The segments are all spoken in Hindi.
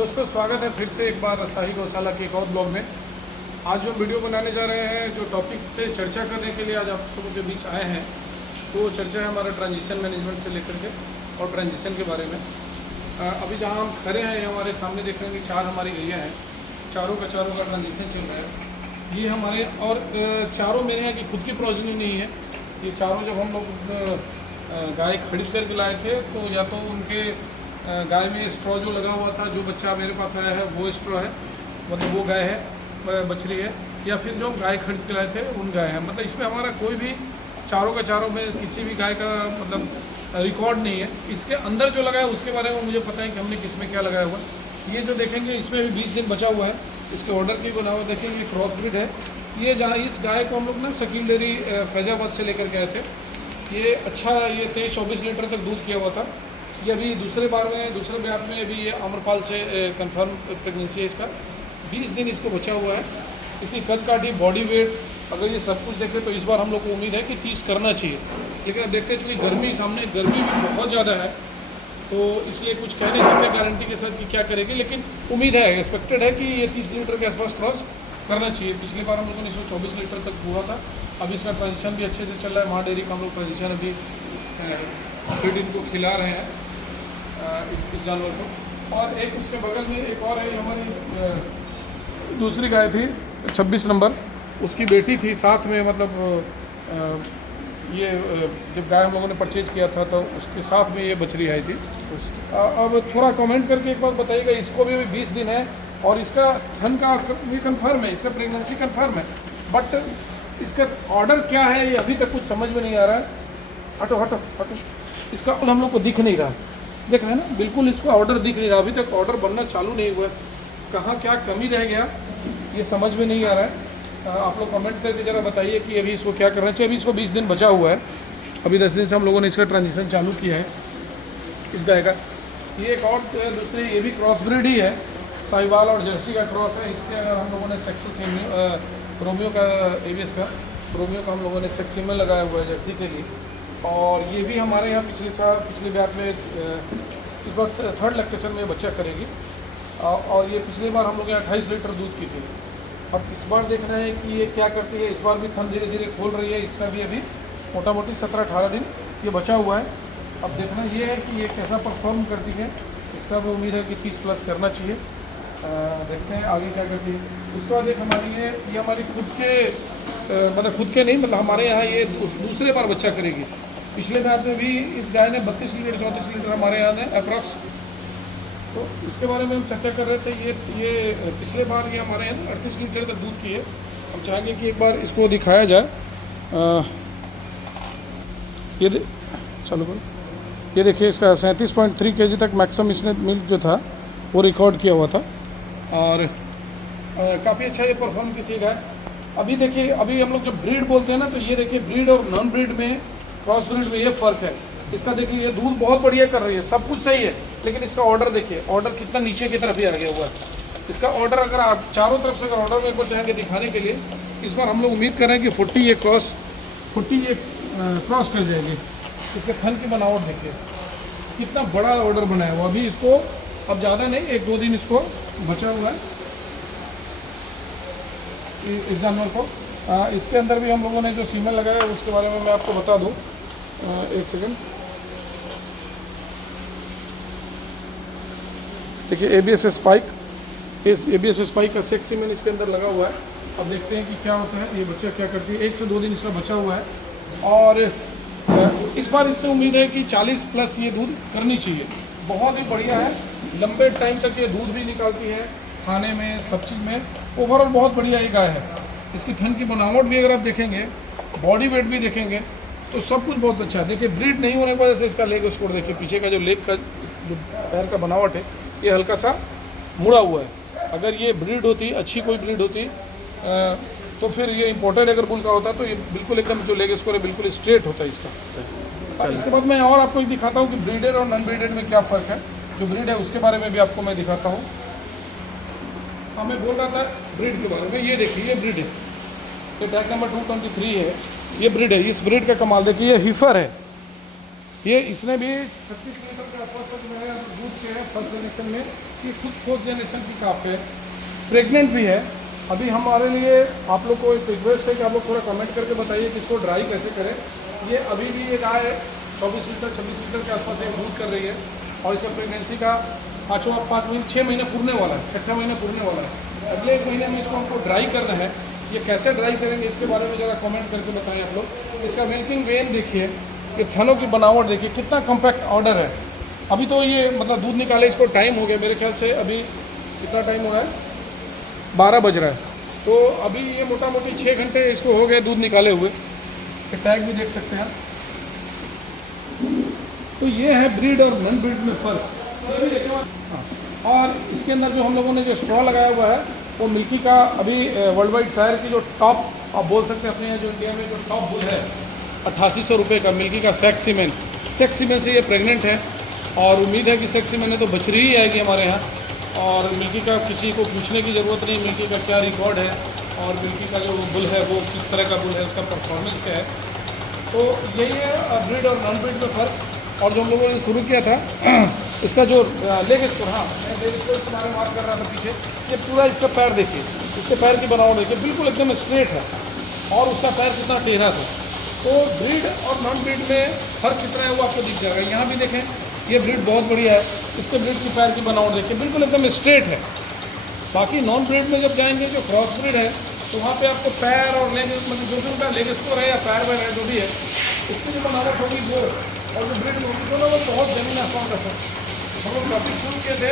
दोस्तों स्वागत है फिर से एक बार शाही गौशाला के एक और ब्लॉग में। आज जो वीडियो बनाने जा रहे हैं, जो टॉपिक पे चर्चा करने के लिए आज आप सबों के बीच आए हैं, तो चर्चा है हमारा ट्रांजिशन मैनेजमेंट से लेकर के और ट्रांजिशन के बारे में। अभी जहाँ हम खड़े हैं हमारे सामने देख रहे हैं कि 4 हमारी गैया हैं, चारों का ट्रांजिशन चल रहा है। ये हमारे और चारों मेरे यहाँ की खुद की प्रोजनी नहीं है। ये चारों जब हम लोग गाय खरीद करके लाए थे तो या तो उनके गाय में स्ट्रॉ जो लगा हुआ था, जो बच्चा मेरे पास आया है वो स्ट्रॉ है, मतलब वो गाय है, बछड़ी है, या फिर जो गाय खरीद के लाए थे उन गाय है। मतलब इसमें हमारा कोई भी चारों का चारों में किसी भी गाय का मतलब रिकॉर्ड नहीं है। इसके अंदर जो लगा है उसके बारे में मुझे पता है कि हमने किस में क्या लगाया हुआ। ये जो देखेंगे इसमें भी 20 दिन बचा हुआ है। इसके ऑर्डर की बना हुआ देखेंगे, क्रॉस ब्रीड है ये। जहाँ इस गाय को हम लोग ना शकील डेयरी फैजाबाद से लेकर के आए थे। ये अच्छा, ये 23-24 लीटर तक दूध किया हुआ था। ये अभी दूसरे ब्याह में अभी ये अमरपाल से कंफर्म प्रेगनेंसी है इसका। 20 दिन इसको बचा हुआ है। इसकी कद काठी, बॉडी वेट, अगर ये सब कुछ देखें तो इस बार हम लोग को उम्मीद है कि 30 करना चाहिए। लेकिन अब देखते हैं चूँकि गर्मी भी बहुत ज़्यादा है, तो इसलिए कुछ कह नहीं सकते गारंटी के साथ कि क्या करेगी, लेकिन उम्मीद है, एक्सपेक्टेड है कि ये 30 लीटर के आसपास क्रॉस करना चाहिए। पिछली बार हम लोगों ने 124 लीटर तक हुआ था। अब इसका ट्रांजिशन भी अच्छे से चल रहा है। माँ डेयरी का हम लोग ट्रांजिशन अभी फीड इनको खिला रहे हैं इस जानवर को। और एक उसके बगल में एक और है, हमारी दूसरी गाय थी 26 नंबर, उसकी बेटी थी साथ में। मतलब ये जब गाय हम लोगों ने परचेज किया था तो उसके साथ में ये बछड़ी आई थी। अब थोड़ा कमेंट करके एक बार बताइएगा, इसको भी 20 दिन है और इसका थन का भी कन्फर्म है, इसका प्रेगनेंसी कन्फर्म है, बट इसका ऑर्डर क्या है ये अभी तक कुछ समझ में नहीं आ रहा है। हटो हटो हटो, इसका हम लोग को दिख नहीं रहा, देख रहे हैं ना, बिल्कुल इसको ऑर्डर दिख नहीं रहा। अभी तक ऑर्डर बनना चालू नहीं हुआ है। कहाँ क्या कमी रह गया ये समझ में नहीं आ रहा है। आप लोग कमेंट करके ज़रा बताइए कि अभी इसको क्या करना चाहिए। अभी इसको 20 दिन बचा हुआ है। अभी 10 दिन से हम लोगों ने इसका ट्रांजिशन चालू किया है इस गाय का। ये एक और दूसरी, ये भी क्रॉस ब्रीड ही है, साहिवाल और जर्सी का क्रॉस है। इसके अगर हम लोगों ने सेक्स रोमियो का एबीएस का रोमियो का हम लोगों ने सेक्सीमल लगाया हुआ है जर्सी के लिए। और ये भी हमारे यहाँ पिछले ब्याह में इस वक्त 3rd लैक्टेशन में बच्चा करेगी। और ये पिछली बार हम लोग यहाँ 28 लीटर दूध की थी। अब इस बार देख रहे हैं कि ये क्या करती है। इस बार भी थन धीरे धीरे खोल रही है। इसका भी अभी मोटा मोटी 17-18 दिन ये बचा हुआ है। अब देखना ये है कि ये कैसा परफॉर्म करती है। इसका भी उम्मीद है कि 30+ करना चाहिए। देखते हैं आगे क्या करती है। उसके बाद एक हमारी ये हमारी खुद के मतलब खुद के नहीं, मतलब हमारे यहाँ ये दूसरे बार बच्चा करेगी। पिछले बार में भी इस गाय ने 32 लीटर 34 लीटर हमारे यहाँ ने अप्रॉक्स, तो इसके बारे में हम चर्चा कर रहे थे। ये पिछले बार ये हमारे यहाँ 38 लीटर तक दूध की है। हम चाहेंगे कि एक बार इसको दिखाया जाए। चलो करो, ये देखिए, इसका 37.3 kg तक मैक्सिमम इसने मिल्क जो था वो रिकॉर्ड किया हुआ था। और काफ़ी अच्छा ये परफॉर्म की थी गाय। अभी देखिए, अभी हम लोग जब ब्रीड बोलते हैं ना, तो ये देखिए ब्रीड और नॉन ब्रीड में, क्रॉस ब्रीड में ये फ़र्क है। इसका देखिए ये दूध बहुत बढ़िया कर रही है, सब कुछ सही है, लेकिन इसका ऑर्डर देखिए, ऑर्डर कितना नीचे की तरफ ही आ गया हुआ है। इसका ऑर्डर अगर आप चारों तरफ से अगर ऑर्डर मेरे को चाहेंगे दिखाने के लिए, इस बार हम लोग उम्मीद कर रहे हैं कि 40 ये क्रॉस कर जाएगी। इसके थन की बनावट देखिए कितना बड़ा ऑर्डर बनाया हुआ। अभी इसको अब ज़्यादा नहीं, 1-2 दिन इसको बचा हुआ है इस जानवर को। इसके अंदर भी हम लोगों ने जो सीमेंट लगाया है उसके बारे में मैं आपको बता दूं। एक सेकंड, देखिए एबीएस स्पाइक, इस एबीएस स्पाइक का सेक्स सीमेंट इसके अंदर लगा हुआ है। अब देखते हैं कि क्या होता है, ये बच्चा क्या करती है। 1 से 2 दिन इसका बचा हुआ है और इस बार इससे उम्मीद है कि 40+ ये दूध करनी चाहिए। बहुत ही बढ़िया है, लंबे टाइम तक ये दूध भी निकालती है, खाने में, सब चीज़ में। ओवरऑल बहुत बढ़िया ये गाय है। इसकी थन की बनावट भी अगर आप देखेंगे, बॉडी वेट भी देखेंगे, तो सब कुछ बहुत अच्छा है। देखिए ब्रीड नहीं होने की वजह से इसका लेग स्कोर देखिए, पीछे का जो लेग का जो पैर का बनावट है ये हल्का सा मुड़ा हुआ है। अगर ये ब्रीड होती, अच्छी कोई ब्रीड होती, तो फिर ये इम्पोर्टेड अगर बुल का होता तो ये बिल्कुल एकदम जो लेग स्कोर है बिल्कुल स्ट्रेट होता है इसका। इसके बाद मैं और आपको दिखाता हूँ कि ब्रीडेड और नॉन ब्रीडेड में क्या फ़र्क है। जो ब्रीड है उसके बारे में भी आपको मैं दिखाता हूँ। हाँ, मैं बोल रहा था ब्रीड के बारे में। ये देखिए, ये ब्रीड है, ये टैग नंबर 223 है, ये ब्रीड है। इस ब्रीड का कमाल देखिए, ये हीफर है, ये इसने भी 36 लीटर के आसपास तक मेरे दूध के हैं फर्स्ट जनरेशन में। ये खुद फोर्थ जनरेशन की काफ है, प्रेग्नेंट भी है। अभी हमारे लिए आप लोग को एक रिक्वेस्ट है कि आप लोग थोड़ा कमेंट करके बताइए कि इसको ड्राई कैसे करें। ये अभी भी ये गाय 24 लीटर 26 लीटर के आसपास एक दूध कर रही है और इसका प्रेगनेंसी का 5 महीने 6 महीने पूरने वाला है, 6ठा महीने पूरने वाला है। अगले 1 महीने में इसको हमको ड्राई करना है। ये कैसे ड्राई करेंगे इसके बारे में ज़रा कमेंट करके बताएं आप लोग। इसका मिल्किंग वेन देखिए, ये थनों की बनावट देखिए, कितना कम्पैक्ट ऑर्डर है। अभी तो ये मतलब दूध निकाले इसको टाइम हो गया मेरे ख्याल से, अभी कितना टाइम हो रहा है, 12 बज रहा है। तो अभी ये मोटा मोटी 6 घंटे इसको हो गए दूध निकाले हुए। टैग भी देख सकते हैं। तो ये है ब्रीड और नॉन ब्रीड में फ़र्क। ये भी देखें। हाँ, और इसके अंदर जो हम लोगों ने जो स्ट्रॉ लगाया हुआ है वो मिल्की का अभी वर्ल्ड वाइड शायर की जो टॉप आप बोल सकते हैं अपने यहाँ जो इंडिया में जो टॉप बुल है 8800 रुपये का मिल्की का सेक्स सीमेन। सेक्स सीमेन से ये प्रेग्नेंट है और उम्मीद है कि सेक्स सीमेन में तो बछड़ी ही आएगी हमारे यहाँ। और मिल्की का किसी को पूछने की ज़रूरत नहीं, मिल्की का क्या रिकॉर्ड है और मिल्की का जो बुल है वो किस तरह का बुल है, उसका परफॉर्मेंस क्या है। तो यही है ब्रीड और नॉन ब्रीड में फ़र्क। और जो हम लोगों ने शुरू किया था इसका जो लेग स्कोर, हाँ मैं लेग स्कोर के बारे में बात कर रहा था पीछे। ये पूरा इसका पैर देखिए, इसके पैर की बनावट देखिए, बिल्कुल एकदम स्ट्रेट है और उसका पैर कितना टेढ़ा था। तो ब्रीड और नॉन ब्रीड में फ़र्क कितना है वो आपको दिख जाएगा। यहाँ भी देखें, ये ब्रीड बहुत बढ़िया है, इसके ब्रीड की पैर की बनावट देखिए, बिल्कुल एकदम स्ट्रेट है। बाकी नॉन ब्रीड में जब जाएंगे जो क्रॉस ब्रीड है तो वहाँ पे आपको पैर और लेग मतलब जो भी उनका लेग स्कोर है या पैर वैर है जो भी है उसकी जो बनावट होगी वो और जो ब्रीड होगी दोनों वो बहुत ज़मीन आसमान का फर्क। हम लोग टॉपिक शुरू किए थे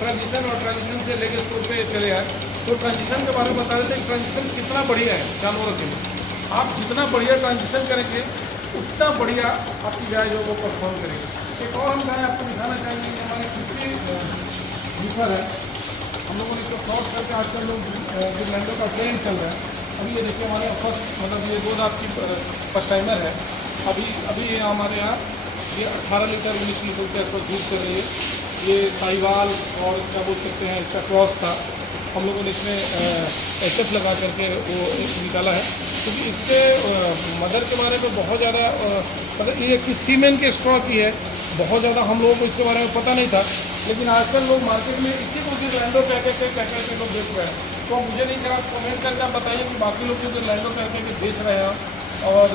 ट्रांजिशन और ट्रांजिशन से लेग स्कोर पे चले आए। तो ट्रांजिशन के बारे में बता रहे थे कि ट्रांजिशन कितना बढ़िया है जानवरों के लिए। आप जितना बढ़िया ट्रांजिशन करेंगे उतना बढ़िया आपकी गाय जो वो परफॉर्म करेगी। एक और हम गाय आपको दिखाना चाहेंगे, हमारे कृषि बूफर है। हम लोगों ने इसको फ्रॉड करके आजकल लोग गिरलैंडो का ट्रेंड चल रहा है। अभी ये देखिए हमारे यहाँ फर्स्ट मतलब ये दूध आपकी फर्स्ट टाइमर है। अभी ये हमारे यहाँ ये 18 लीटर 19 लीटर के आसपास दूध कर रही है। ये साहिवाल और क्या बोल सकते हैं इसका क्रॉस था। हम लोगों ने इसमें एचएफ लगा करके वो निकाला है क्योंकि इसके मदर के बारे में बहुत ज़्यादा मतलब ये किस सीमेन के स्ट्रॉ की है, बहुत ज़्यादा हम लोगों को इसके बारे में पता नहीं था। लेकिन आजकल लोग मार्केट में इसी को गिरलैंडो कह के लोग बेच रहे हैं। तो मुझे नहीं कहा, कमेंट करके आप बताइए कि बाकी लोग जो गिरलैंडो कह के बेच रहे हैं और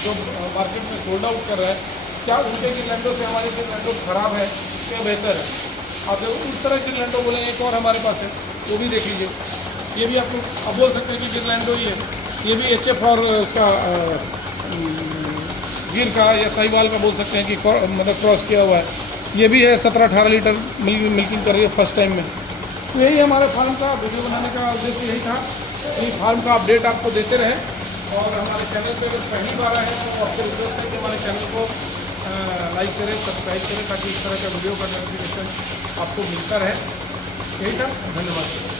जो मार्केट में सोल्ड आउट कर रहे हैं, क्या उनके गिरलैंडो से हमारे गिरलैंडो ख़राब है क्या बेहतर है। आप जब उस तरह गिरलैंडो बोलेंगे, एक और हमारे पास है वो भी देख लीजिए। ये भी आपको आप बोल सकते हैं कि गिरलैंडो ही है। ये भी एचएफ और उसका गिर का या साहिवाल का बोल सकते हैं कि मतलब क्रॉस किया हुआ है। ये भी है 17-18 लीटर मिल्किंग कर रही है फर्स्ट टाइम में। तो यही हमारे फार्म का वीडियो बनाने का उद्देश्य यही था कि फार्म का अपडेट आपको देते रहें। और हमारे चैनल पे अगर पहली बार आए हैं तो आपसे रिक्वेस्ट है कि हमारे चैनल को लाइक करें, सब्सक्राइब करें ताकि इस तरह का वीडियो का नोटिफिकेशन आपको मिलता रहे। यही था, धन्यवाद।